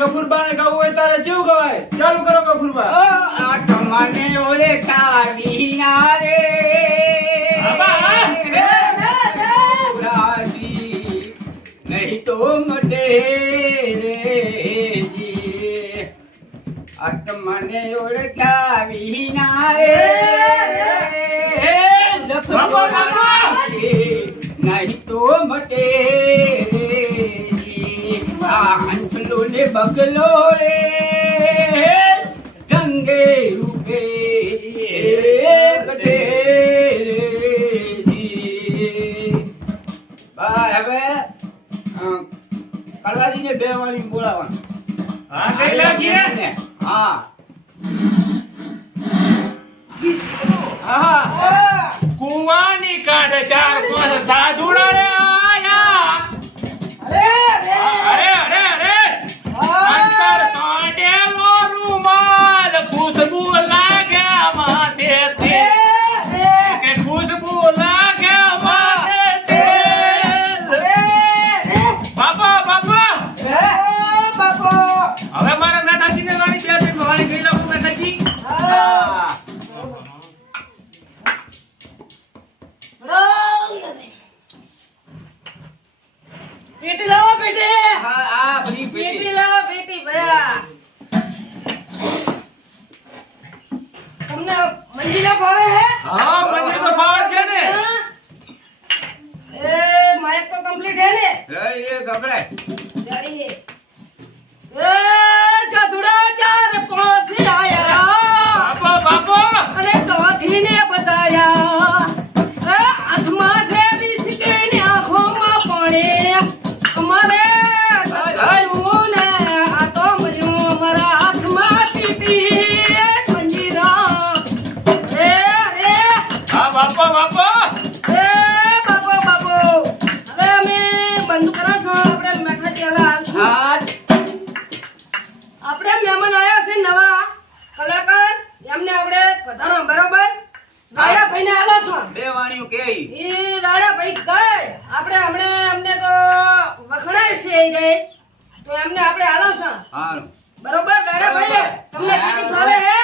ગફુરબા ને ગાવું હોય તારે કેવું ગવાય? ચાલુ કરો ગફુરબા. આ તમને ઓલે કાવી ના રે નહીં તો મટે રે જી. આ તમને ઓલે કાવી ના રે નહીં તો મટે રે જી. આ હંસલો ને બગલો રે જંગે રૂપે કથે રે જી. ભાઈ હવે કડવાજીને બે વાળી બોલાવવાનું. હા કઈ લાગીએ? હા હા કુવાની કાંઠે ચાર પાંચ સાધુડા રે આયા. અરે અરે અરે અંતર સાંટેલો રૂમાલ ખુશબુ લાગે માથે તે કે ખુશબુ લાગે માથે તે. બાપા બાપા હવે મારા નાનાજીને વાણી બે ત્રણ વાણી ગઈ લાવું નાનાજી. પેટી લાવો પેટી. હા આ બધી પેટી લાવો પેટી ભયા. તમને મંજીરા ભાવે હે? હા મંદિર તો ભાવ છે ને. એ માઇક તો કમ્પ્લીટ હે ને? એ ગભરાય ગાડી હે. એ જાદુડા ચાર પાંચ આયા બાપા બાપા અને ચોથી ને બતાયા. એ હાથમાં છે બિસ્કીટ આંખોમાં પાણી. અમારે બતાયું ને આ તો મળ્યું અમારા હાથમાં પીટી મંજીરા. એ અરે હા બાપા બાપા એ બાપો બાપો હવે અમે બંધ કરો છો. આપણે મેઠાજી વાળા આવશું. હા આપણે મહેમાન આયા છે નવા કલાકાર એમને આપણે પધારો બરોબર. રાડા ભાઈને આલો છો. બે વાણીઓ કે ઈ રાડા ભાઈ ગઈ આપણે હમણે અમને તો વખણાય છે એ ગઈ તો એમને આપણે આલો છો હા બરોબર. રાડા ભાઈ તમને પીટી ફાવે હે?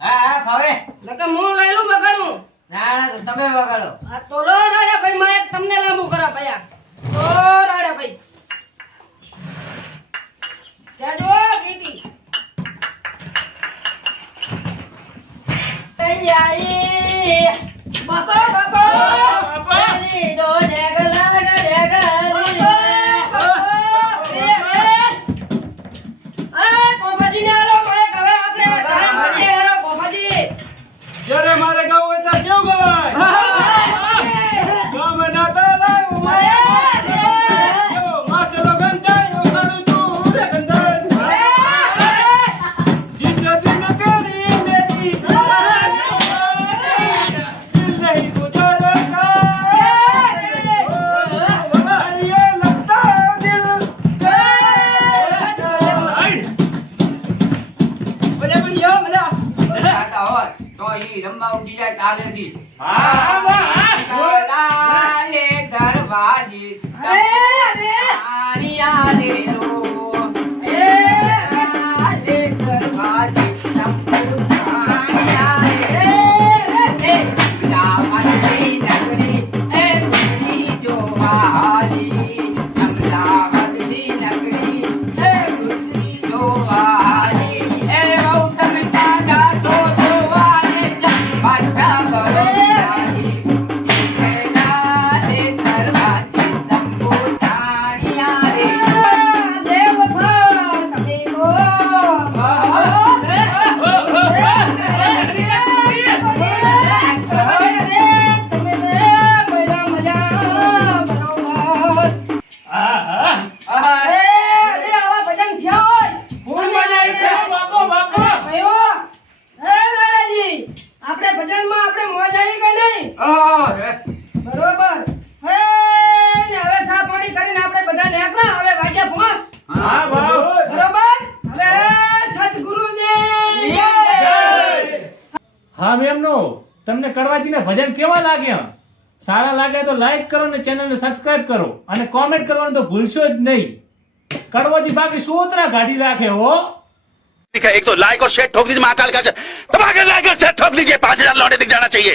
હા ફાવે. નકર હું લઈ લઉં બગાડું. ના તમે વગાડો. આ તો લો રાડા ભાઈ માં એક તમને લાંબુ કરા ભયા. તો રાડા ભાઈ જાજો પીટી તૈયારી બાપા બાપા પાણી દો ડેગલા ડેગલી. જ્યારે મારે ગાવું હોય ત્યારે કેવું ગવાય? ગામ ના તાલા ઉમાયા માસલો ગંધાયો મારું તું રે ગંધાય દિન દિન કરી મેરી દિલ નહીં ગુજારતા ये लगता दिल બધા પણ યો બધા ખાતા હોય તો ઈ રમવા ઉઠી જાય કાલેથી. લાલે દરવાજી આણિયા રે રો લાલે દરવાજી સંપૂર્ણિયા રે અમદાવાદની નગરી એ ગુજરી જોવાલી. અમદાવાદની નગરી એ ગુજરી જોવાલી. એ બહુ તમે તાજા છો જોવાલે પાછા બરોડાલી. લાલે દરવાજી સંપૂર્ણિયા રે આપણે ભજનમાં આપણે મોજ આવી કે નહીં? બરોબર. હે ને હવે સા પાણી કરીને આપણે બધા નીકળ્યા. હવે વાગ્યા 5. હા બાપ બરોબર. હવે સદગુરુદેવ જય. હા મેમનો તમને કડવાજીના ભજન કેવા લાગ્યા? સારા લાગે તો લાઈક કરો અને ચેનલને સબસ્ક્રાઇબ કરો અને કોમેન્ટ કરવાનું તો ભૂલશો જ નહીં. કડવોજી ભાભી સોતરા ગાડી રાખે હો ठीक है, एक तो लाइक और शेयर ठोक दीजिए, महाकाल का दबा के लाइक और शेयर ठोक दीजिए, 5000 लौटे दिख जाना चाहिए।